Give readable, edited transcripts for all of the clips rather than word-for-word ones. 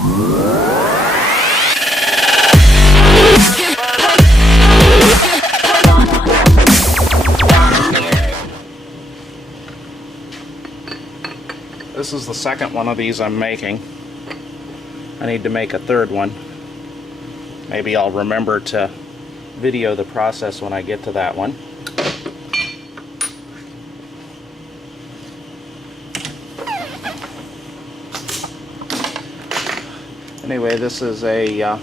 This is the second one of these I'm making. I need to make a third one. Maybe I'll remember to video the process when I get to that one. Anyway, this is a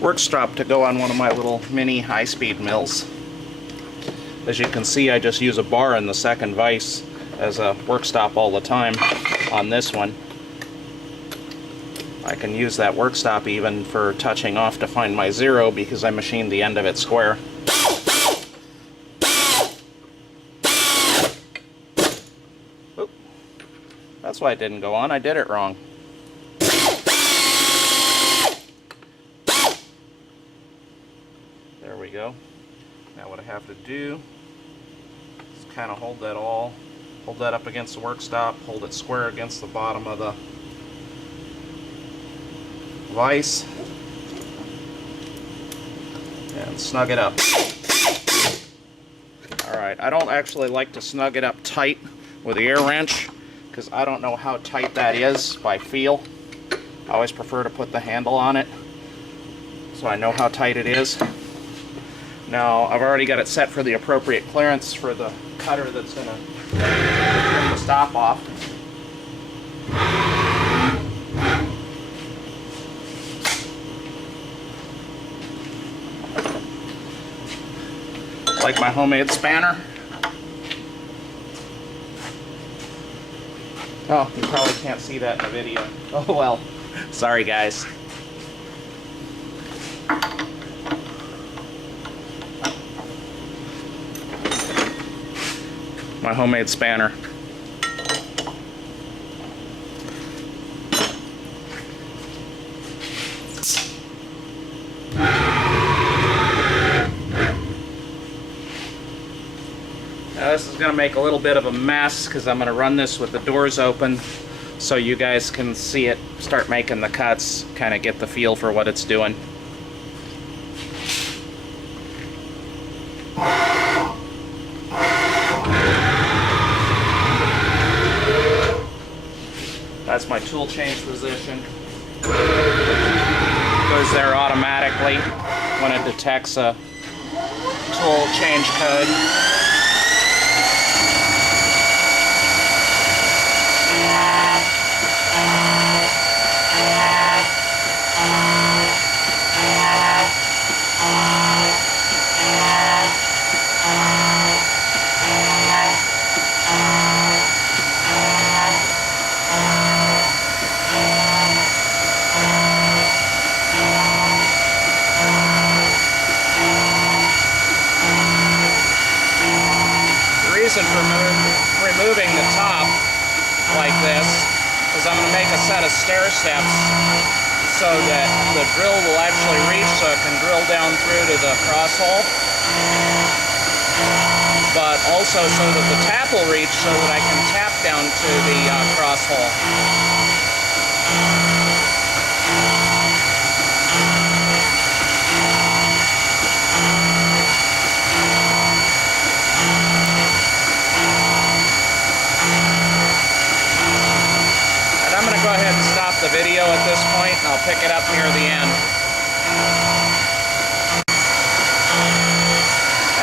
work strop to go on one of my little mini high-speed mills. As you can see, I just use a bar in the second vise as a work stop all the time on this one. I can use that work stop even for touching off to find my zero because I machined the end of it square. Oop. That's why it didn't go on. I did it wrong. There we go. Now what I have to do is kind of hold that up against the work stop, hold it square against the bottom of the vise, and snug it up. Alright, I don't actually like to snug it up tight with the air wrench because I don't know how tight that is by feel. I always prefer to put the handle on it so I know how tight it is. Now, I've already got it set for the appropriate clearance for the cutter that's going to trim the stop off. Like my homemade spanner. Oh, you probably can't see that in the video. Oh well, sorry guys. My homemade spanner. Now this is going to make a little bit of a mess because I'm going to run this with the doors open so you guys can see it start making the cuts, kind of get the feel for what it's doing. That's my tool change position. Goes there automatically when it detects a tool change code. For removing the top like this is I'm going to make a set of stair steps so that the drill will actually reach so it can drill down through to the cross hole, but also so that the tap will reach so that I can tap down to the cross hole. Go ahead and stop the video at this point, and I'll pick it up near the end.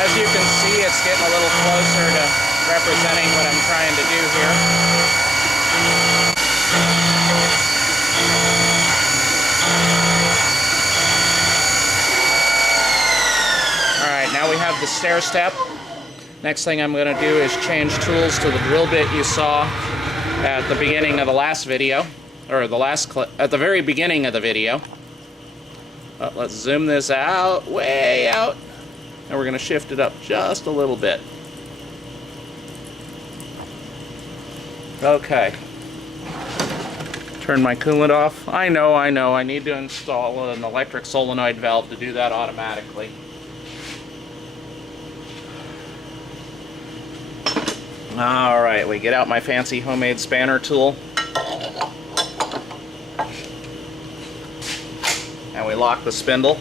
As you can see, it's getting a little closer to representing what I'm trying to do here. Alright, now we have the stair step. Next thing I'm going to do is change tools to the drill bit you saw at the beginning of the last video, or the last clip, at the very beginning of the video. Let's zoom this out, way out, and we're going to shift it up just a little bit. Okay. Turn my coolant off. I know, I need to install an electric solenoid valve to do that automatically. Alright, we get out my fancy homemade spanner tool. and we lock the spindle.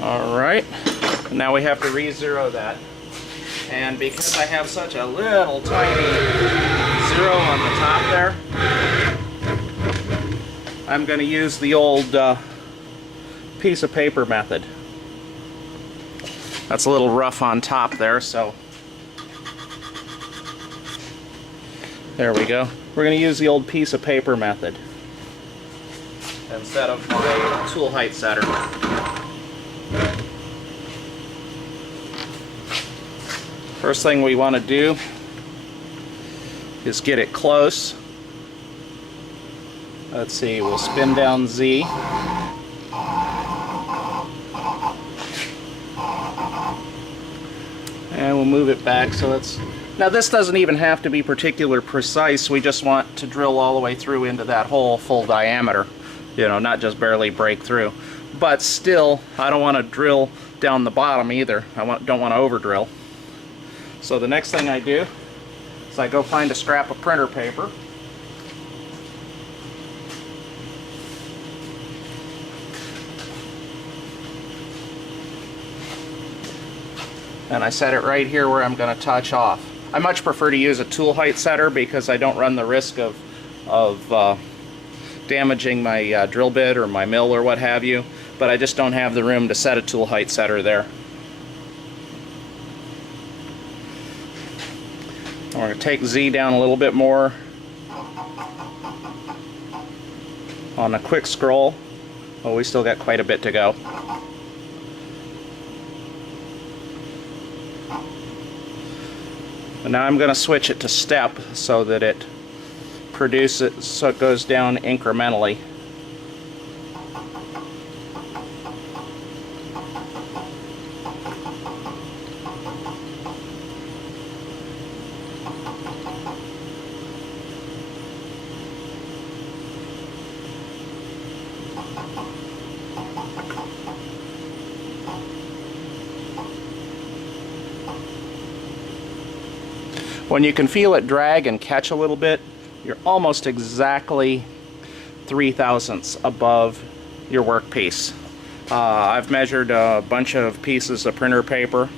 Alright, now we have to re-zero that. And because I have such a little tiny zero on the top there, I'm going to use the old piece of paper method. That's a little rough on top there, so there we go. We're going to use the old piece of paper method instead of my tool height setter. First thing we want to do is get it close. Let's see, we'll spin down Z. And we'll move it back so it's... Now this doesn't even have to be particularly precise, we just want to drill all the way through into that hole full diameter. You know, not just barely break through. But still, I don't want to drill down the bottom either. Don't want to over drill. So the next thing I do is I go find a scrap of printer paper. And I set it right here where I'm going to touch off. I much prefer to use a tool height setter because I don't run the risk of damaging my drill bit or my mill or what have you, but I just don't have the room to set a tool height setter there. We're going to take Z down a little bit more on a quick scroll. Oh, we still got quite a bit to go. And now I'm going to switch it to step so that it produces, so it goes down incrementally. When you can feel it drag and catch a little bit, you're almost exactly 3/1000ths above your workpiece. I've measured a bunch of pieces of printer paper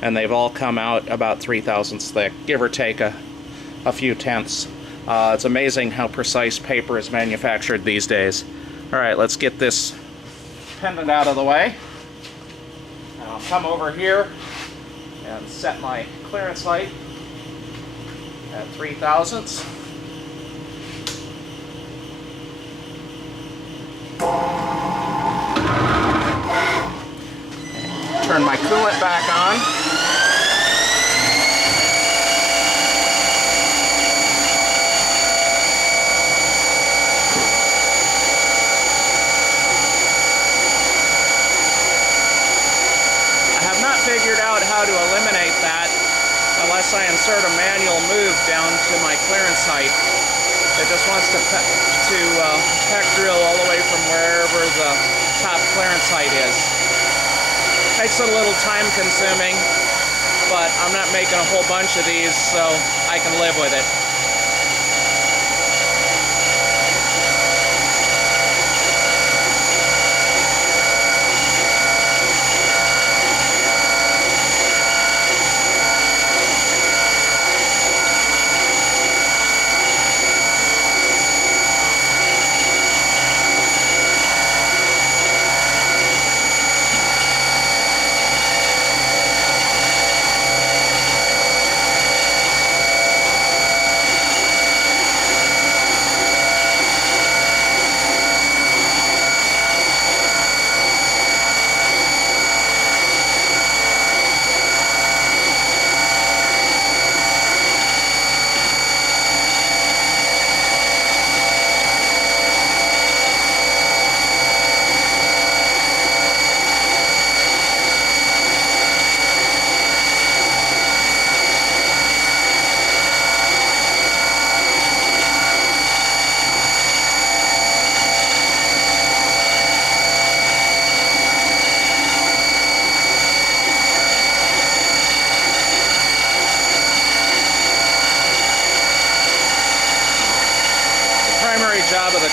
and they've all come out about 3/1000ths thick, give or take a few tenths. It's amazing how precise paper is manufactured these days. Alright, let's get this pendant out of the way. And I'll come over here and set my clearance height at 3/1000ths. Turn my coolant back on. I have not figured out how to eliminate that unless I insert a manual move down to my clearance height. It just wants to peck drill all the way from wherever the top clearance height is. Makes it a little time consuming, but I'm not making a whole bunch of these, so I can live with it.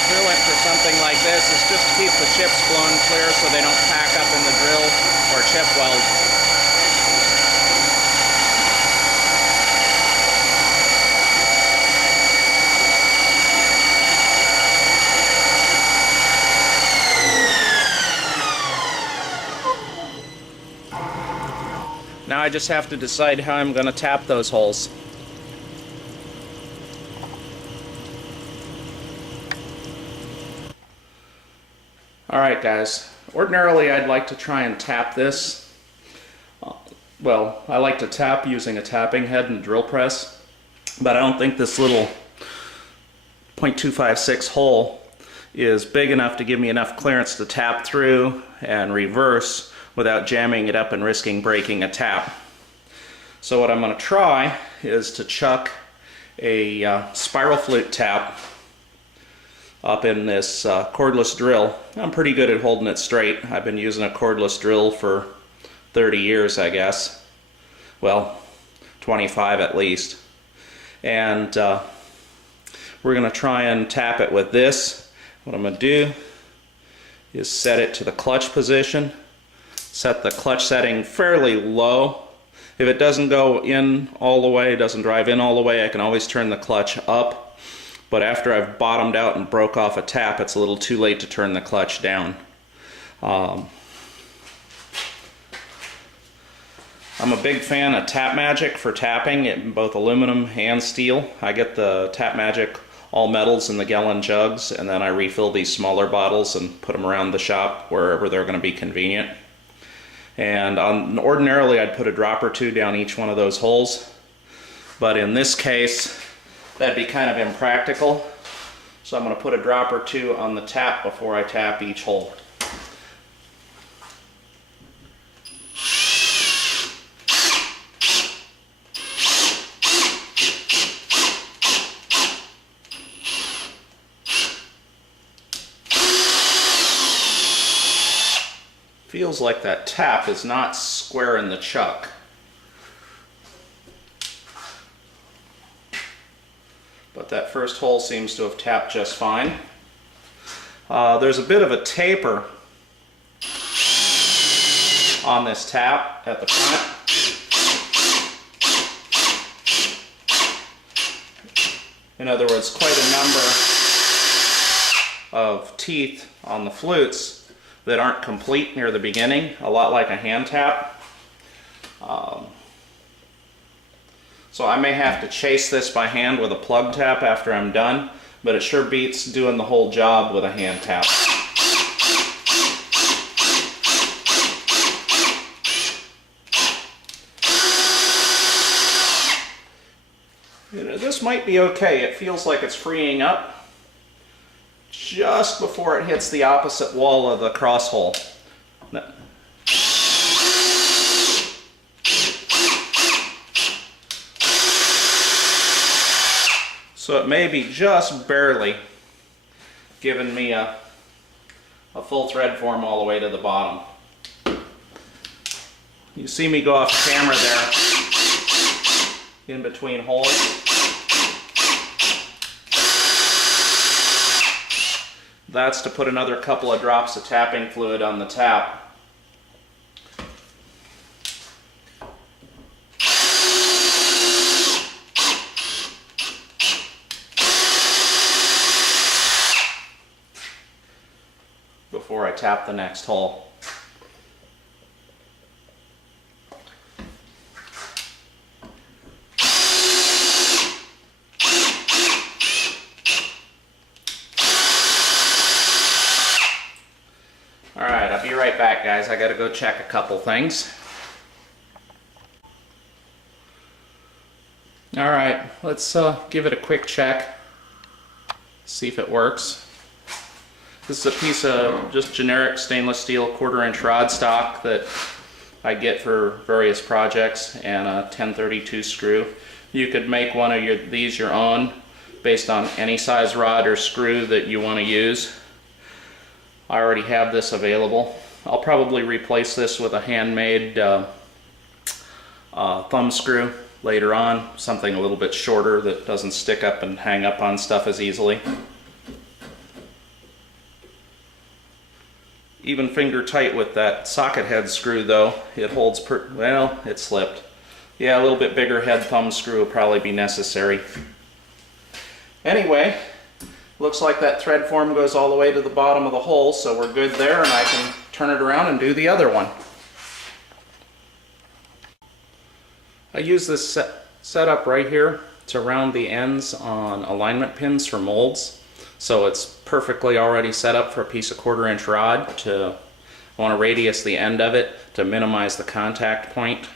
coolant for something like this is just to keep the chips blown clear so they don't pack up in the drill or chip weld. Now I just have to decide how I'm going to tap those holes. Alright guys, ordinarily I'd like to try and tap this. Well, I like to tap using a tapping head and drill press, but I don't think this little .256 hole is big enough to give me enough clearance to tap through and reverse without jamming it up and risking breaking a tap. So what I'm going to try is to chuck a spiral flute tap up in this cordless drill. I'm pretty good at holding it straight. I've been using a cordless drill for 30 years, I guess. Well, 25 at least. And we're going to try and tap it with this. What I'm going to do is set it to the clutch position. Set the clutch setting fairly low. If it doesn't go in all the way, doesn't drive in all the way, I can always turn the clutch up. But after I've bottomed out and broke off a tap, it's a little too late to turn the clutch down. I'm a big fan of Tap-Magic for tapping in both aluminum and steel. I get the Tap-Magic all metals in the gallon jugs, and then I refill these smaller bottles and put them around the shop wherever they're going to be convenient. And ordinarily I'd put a drop or two down each one of those holes, but in this case that'd be kind of impractical, so I'm going to put a drop or two on the tap before I tap each hole. Feels like that tap is not square in the chuck. But that first hole seems to have tapped just fine. There's a bit of a taper on this tap at the front. In other words, quite a number of teeth on the flutes that aren't complete near the beginning, a lot like a hand tap. So I may have to chase this by hand with a plug tap after I'm done, but it sure beats doing the whole job with a hand tap. You know, this might be okay. It feels like it's freeing up just before it hits the opposite wall of the cross hole. So it may be just barely giving me a full thread form all the way to the bottom. You see me go off camera there in between holes. That's to put another couple of drops of tapping fluid on the tap. Before I tap the next hole. Alright, I'll be right back, guys. I gotta go check a couple things. Alright, let's give it a quick check. See if it works. This is a piece of just generic stainless steel 1/4-inch rod stock that I get for various projects, and a 1032 screw. You could make one of these your own based on any size rod or screw that you want to use. I already have this available. I'll probably replace this with a handmade thumb screw later on, something a little bit shorter that doesn't stick up and hang up on stuff as easily. even finger tight with that socket head screw though. It holds well, it slipped. Yeah, a little bit bigger head thumb screw will probably be necessary. Anyway, looks like that thread form goes all the way to the bottom of the hole, so we're good there, and I can turn it around and do the other one. I use this setup right here to round the ends on alignment pins for molds. So it's perfectly already set up for a piece of 1/4 inch rod. I want to radius the end of it to minimize the contact point.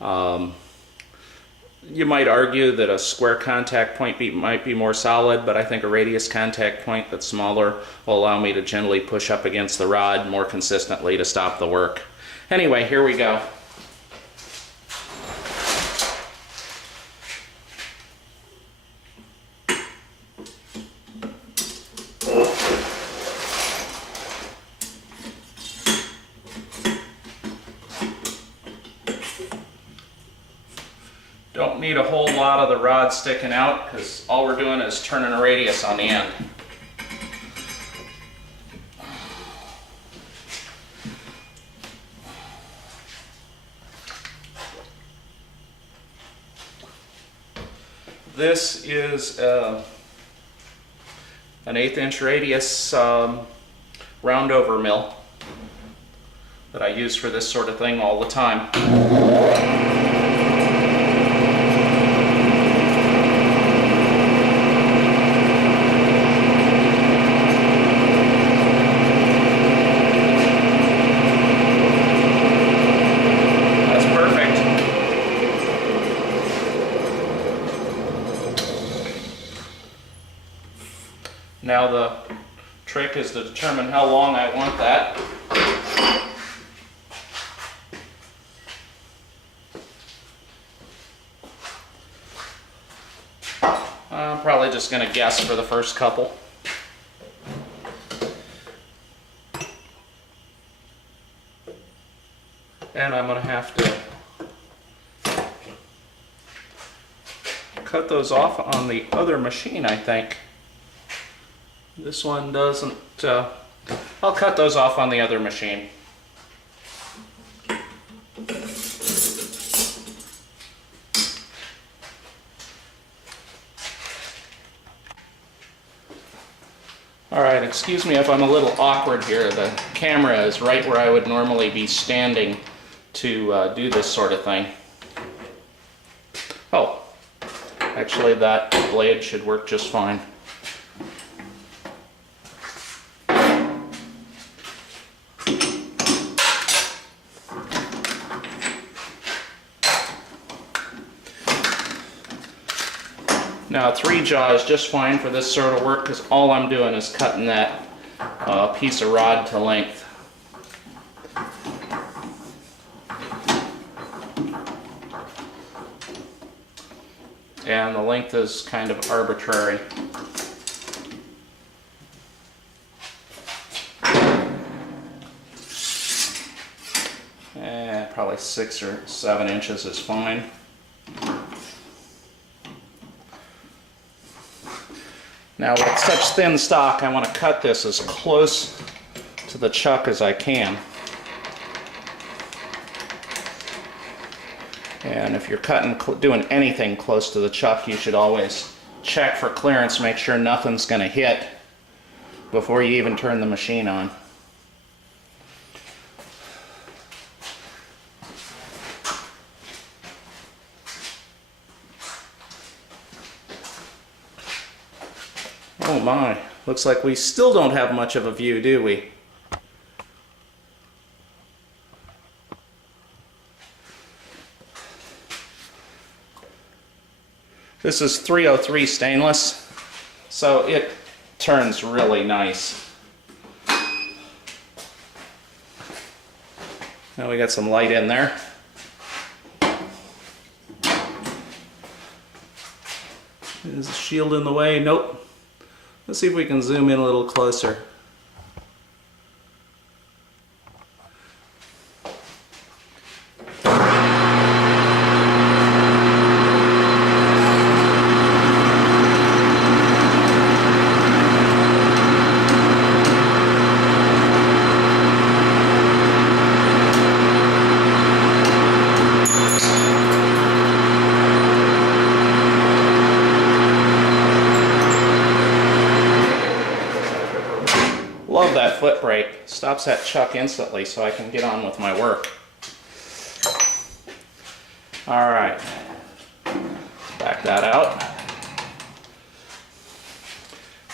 You might argue that a square contact point might be more solid, but I think a radius contact point that's smaller will allow me to gently push up against the rod more consistently to stop the work. Anyway, here we go. Don't need a whole lot of the rod sticking out because all we're doing is turning a radius on the end. This is an 1/8 inch radius roundover mill that I use for this sort of thing all the time. Now the trick is to determine how long I want that. I'm probably just going to guess for the first couple. And I'm going to have to cut those off on the other machine, I think. This one doesn't, I'll cut those off on the other machine. Alright, excuse me if I'm a little awkward here. The camera is right where I would normally be standing to do this sort of thing. Oh, actually that blade should work just fine. Now 3-jaw is just fine for this sort of work because all I'm doing is cutting that piece of rod to length. And the length is kind of arbitrary. Probably 6 or 7 inches is fine. Now with such thin stock, I want to cut this as close to the chuck as I can. And if you're doing anything close to the chuck, you should always check for clearance, make sure nothing's going to hit before you even turn the machine on. Oh my, looks like we still don't have much of a view, do we? This is 303 stainless, so it turns really nice. Now we got some light in there. Is the shield in the way? Nope. Let's see if we can zoom in a little closer. that foot brake, stops that chuck instantly so I can get on with my work. All right, back that out.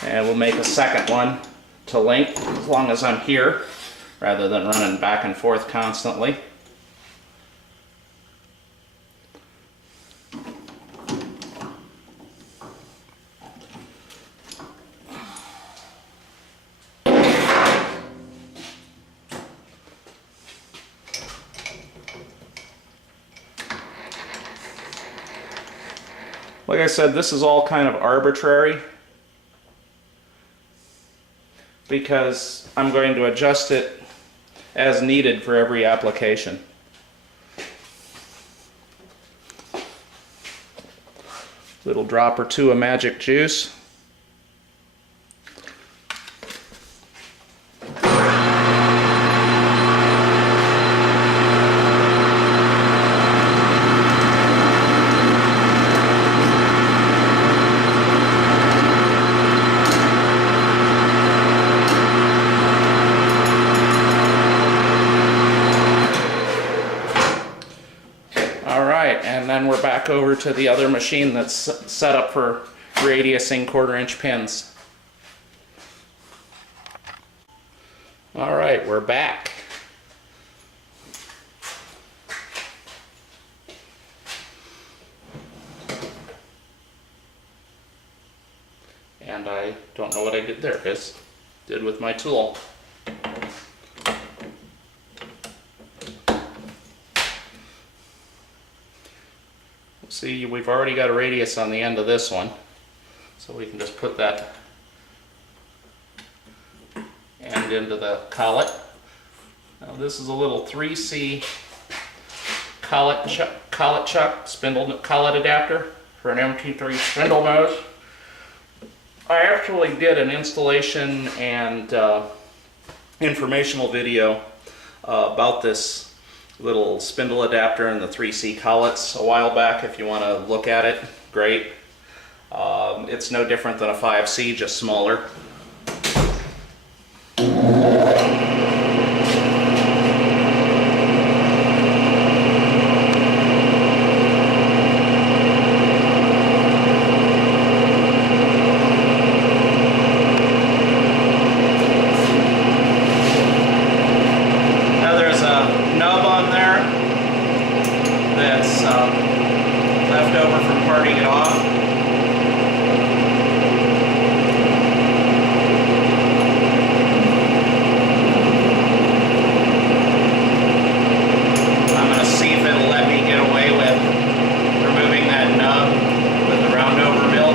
And we'll make a second one to link as long as I'm here, rather than running back and forth constantly. Like I said, this is all kind of arbitrary because I'm going to adjust it as needed for every application. Little drop or two of magic juice. And then we're back over to the other machine that's set up for radiusing 1/4-inch pins. All right, we're back. And I don't know what I did there, because I did with my tool. See, we've already got a radius on the end of this one, so we can just put that end into the collet. Now this is a little 3C collet chuck spindle collet adapter for an MT3 spindle nose. I actually did an installation and informational video about this little spindle adapter and the 3C collets a while back. If you want to look at it, great. It's no different than a 5C, just smaller. Left over from parting it off. I'm going to see if it'll let me get away with removing that nub with the round over mill.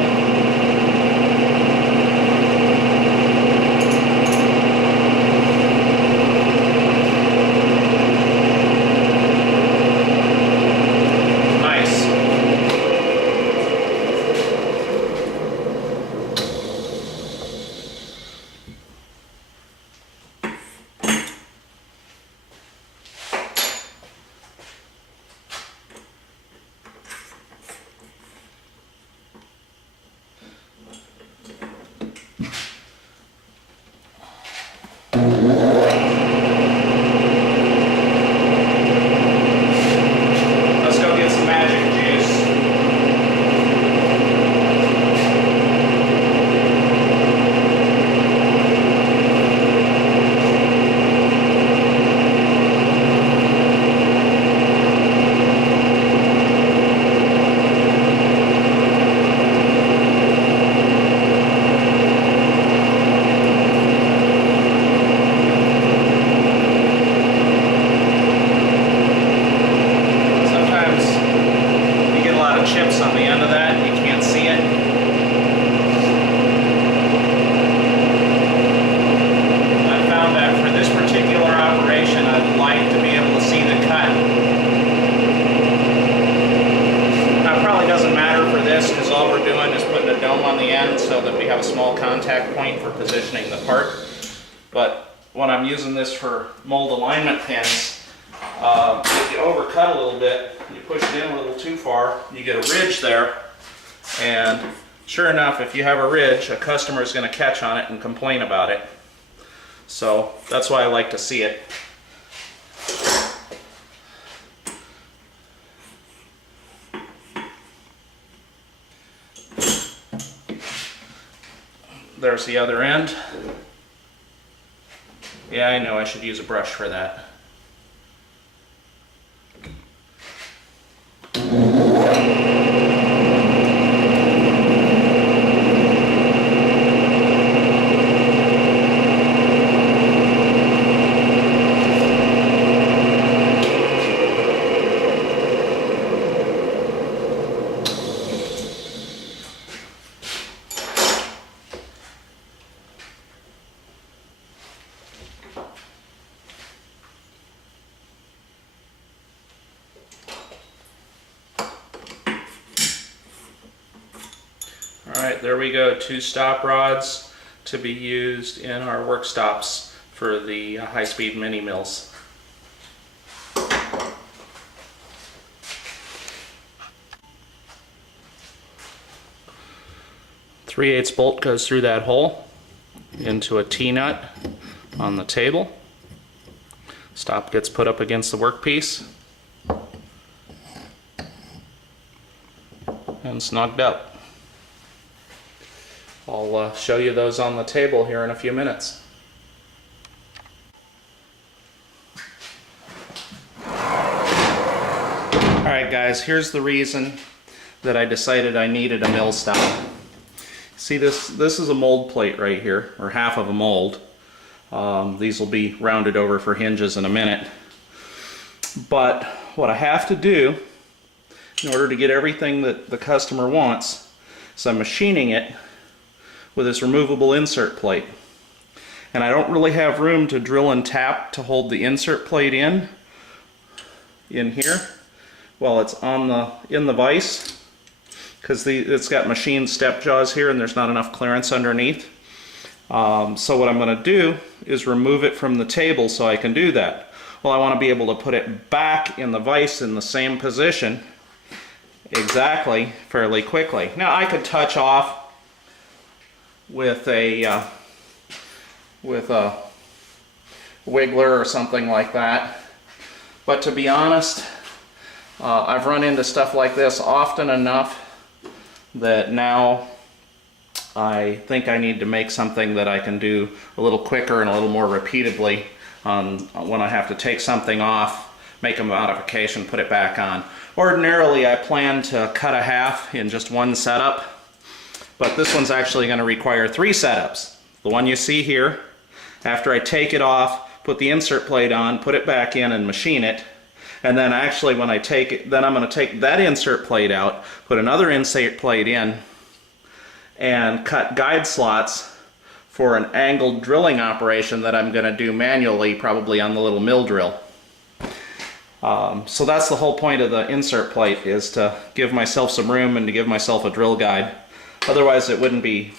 Let's go get some magic juice. Chips on the end of that, you can't see it. I found that for this particular operation, I'd like to be able to see the cut. Now, it probably doesn't matter for this because all we're doing is putting a dome on the end so that we have a small contact point for positioning the part. But when I'm using this for mold alignment pins, if you overcut a little bit, you push it in a little too far, you get a ridge there, and sure enough, if you have a ridge, a customer is going to catch on it and complain about it. So that's why I like to see it. There's the other end. Yeah, I know I should use a brush for that. Alright, there we go. 2 stop rods to be used in our work stops for the high-speed mini mills. 3/8 bolt goes through that hole into a T-nut on the table. Stop gets put up against the workpiece and snugged up. I'll show you those on the table here in a few minutes. Alright guys, here's the reason that I decided I needed a mill stop. See, this is a mold plate right here, or half of a mold. These will be rounded over for hinges in a minute. But what I have to do in order to get everything that the customer wants is I'm machining it with this removable insert plate. And I don't really have room to drill and tap to hold the insert plate in here while it's in the vise, because it's got machined step jaws here and there's not enough clearance underneath. So what I'm going to do is remove it from the table so I can do that. Well, I want to be able to put it back in the vise in the same position exactly fairly quickly. Now I could touch off with a wiggler or something like that, but to be honest, I've run into stuff like this often enough that now I think I need to make something that I can do a little quicker and a little more repeatedly when I have to take something off, make a modification, put it back on. Ordinarily I plan to cut a half in just one setup, but this one's actually going to require 3 setups. The one you see here, after I take it off, put the insert plate on, put it back in and machine it. And then actually when I take it, then I'm going to take that insert plate out, put another insert plate in, and cut guide slots for an angled drilling operation that I'm going to do manually, probably on the little mill drill. So that's the whole point of the insert plate, is to give myself some room and to give myself a drill guide. Otherwise it wouldn't be,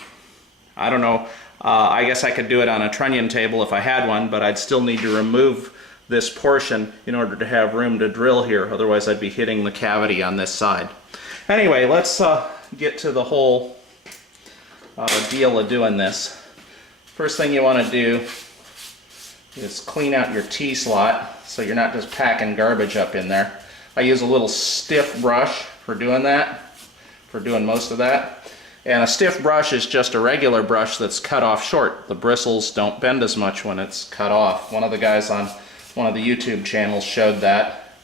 I don't know, I guess I could do it on a trunnion table if I had one, but I'd still need to remove this portion in order to have room to drill here. Otherwise I'd be hitting the cavity on this side. Anyway, let's get to the whole deal of doing this. First thing you want to do is clean out your T-slot so you're not just packing garbage up in there. I use a little stiff brush for doing that, for doing most of that. And a stiff brush is just a regular brush that's cut off short. The bristles don't bend as much when it's cut off. One of the guys on one of the YouTube channels showed that.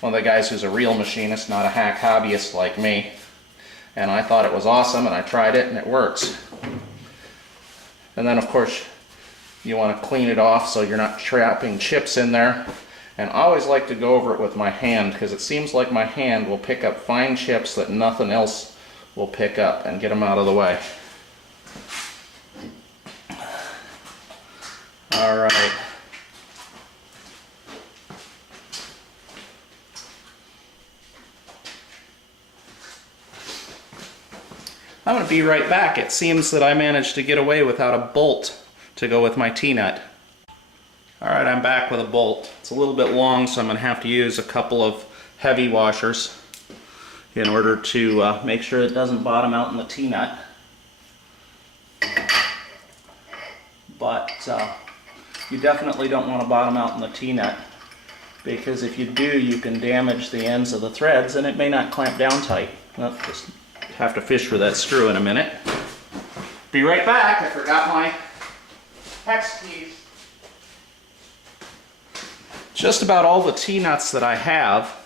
One of the guys who's a real machinist, not a hack hobbyist like me. And I thought it was awesome, and I tried it and it works. And then of course you want to clean it off so you're not trapping chips in there. And I always like to go over it with my hand, because it seems like my hand will pick up fine chips that nothing else will pick up, and get them out of the way. All right. I'm going to be right back. It seems that I managed to get away without a bolt to go with my T-nut. Alright, I'm back with a bolt. It's a little bit long, so I'm going to have to use a couple of heavy washers in order to make sure it doesn't bottom out in the T-nut. But you definitely don't want to bottom out in the T-nut, because if you do, you can damage the ends of the threads and it may not clamp down tight. Well, just have to fish for that screw in a minute. Be right back. I forgot my hex keys. Just about all the T-nuts that I have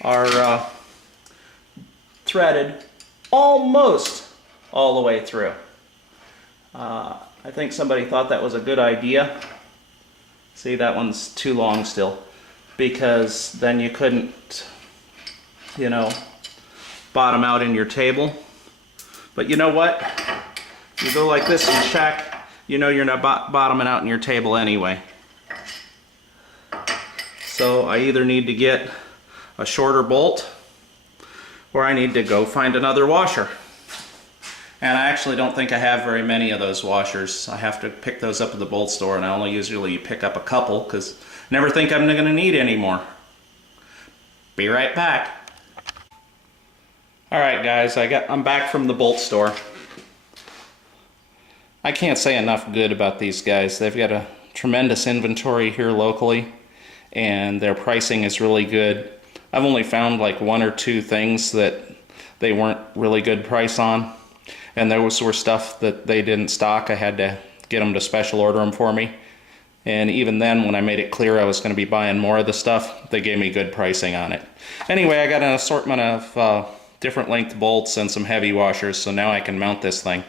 are threaded almost all the way through. I think somebody thought that was a good idea. See, that one's too long still, because then you couldn't, you know, bottom out in your table. But you know what? You go like this and check, you know you're not bottoming out in your table anyway. So I either need to get a shorter bolt, or I need to go find another washer. And I actually don't think I have very many of those washers. I have to pick those up at the bolt store, and I only usually pick up a couple because I never think I'm going to need any more. Be right back. Alright guys, I'm back from the bolt store. I can't say enough good about these guys. They've got a tremendous inventory here locally, and their pricing is really good. I've only found like one or two things that they weren't really good price on. And those were stuff that they didn't stock. I had to get them to special order them for me. And even then, when I made it clear I was going to be buying more of the stuff, they gave me good pricing on it. Anyway, I got an assortment of different length bolts and some heavy washers, so now I can mount this thing.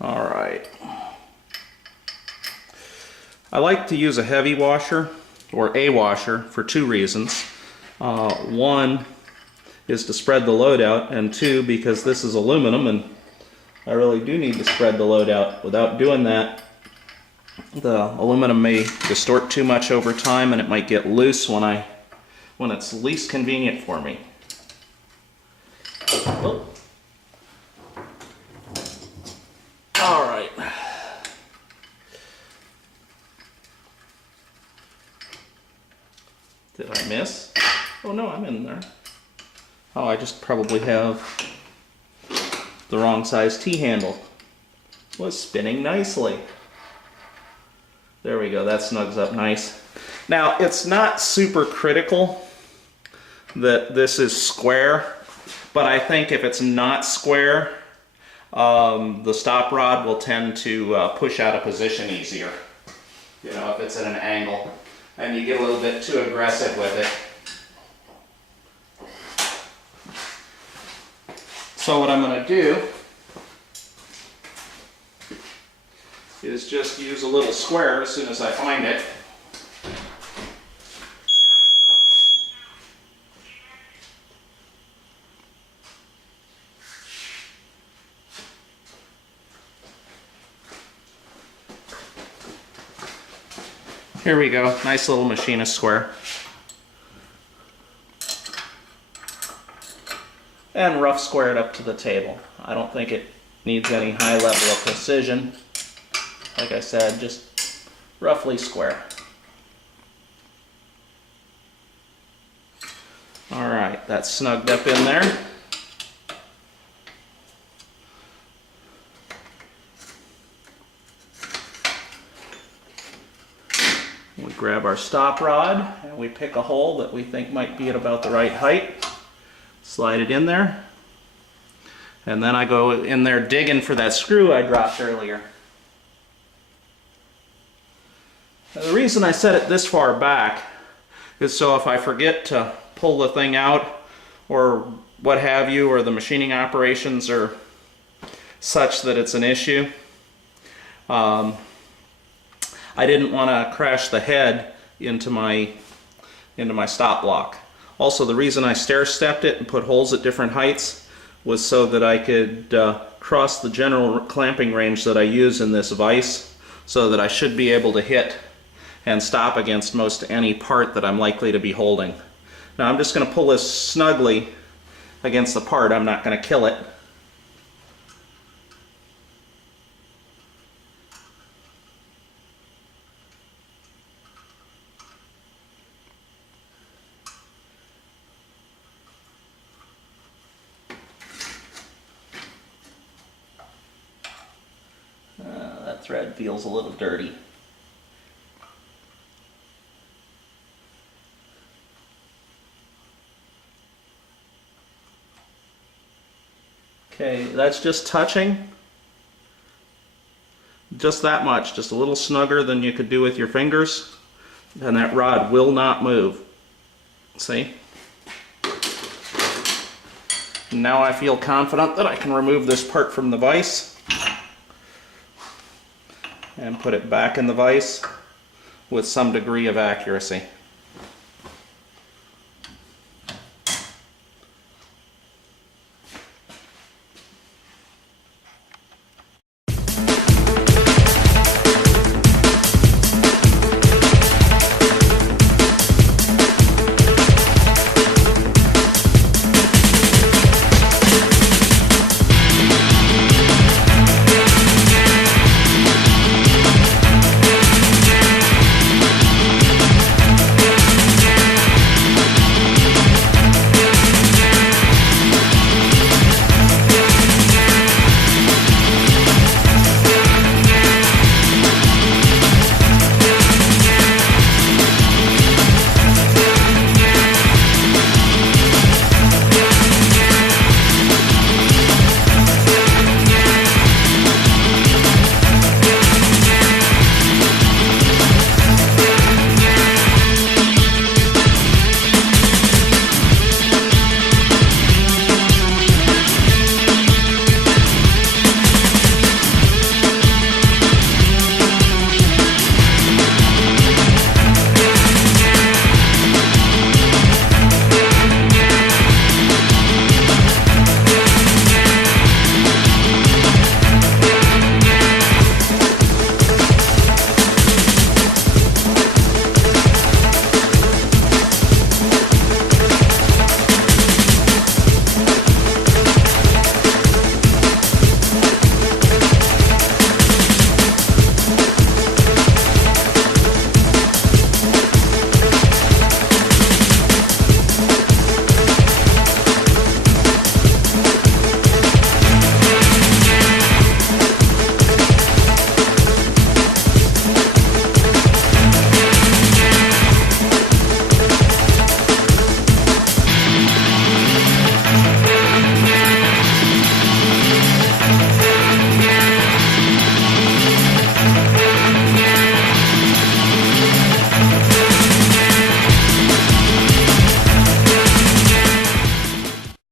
Alright. I like to use a heavy washer, or a washer, for two reasons. One is to spread the load out, and two, because this is aluminum and I really do need to spread the load out. Without doing that, the aluminum may distort too much over time and it might get loose when it's least convenient for me. Oh. Alright. Did I miss? Oh no, I'm in there. Oh, I just probably have the wrong size T-handle. Was spinning nicely. There we go, that snugs up nice. Now, it's not super critical that this is square, but I think if it's not square, the stop rod will tend to push out of position easier. You know, if it's at an angle and you get a little bit too aggressive with it. So what I'm going to do is just use a little square as soon as I find it. Here we go, nice little machinist square. And rough square it up to the table. I don't think it needs any high level of precision. Like I said, just roughly square. Alright, that's snugged up in there. We grab our stop rod and we pick a hole that we think might be at about the right height. Slide it in there. And then I go in there digging for that screw I dropped earlier. Now, the reason I set it this far back is so if I forget to pull the thing out or what have you, or the machining operations are such that it's an issue, I didn't want to crash the head into my stop block. Also, the reason I stair-stepped it and put holes at different heights was so that I could cross the general clamping range that I use in this vise, so that I should be able to hit and stop against most any part that I'm likely to be holding. Now I'm just going to pull this snugly against the part, I'm not going to kill it. That thread feels a little dirty. Okay, that's just touching. Just that much, just a little snugger than you could do with your fingers. And that rod will not move. See? Now I feel confident that I can remove this part from the vise and put it back in the vise with some degree of accuracy.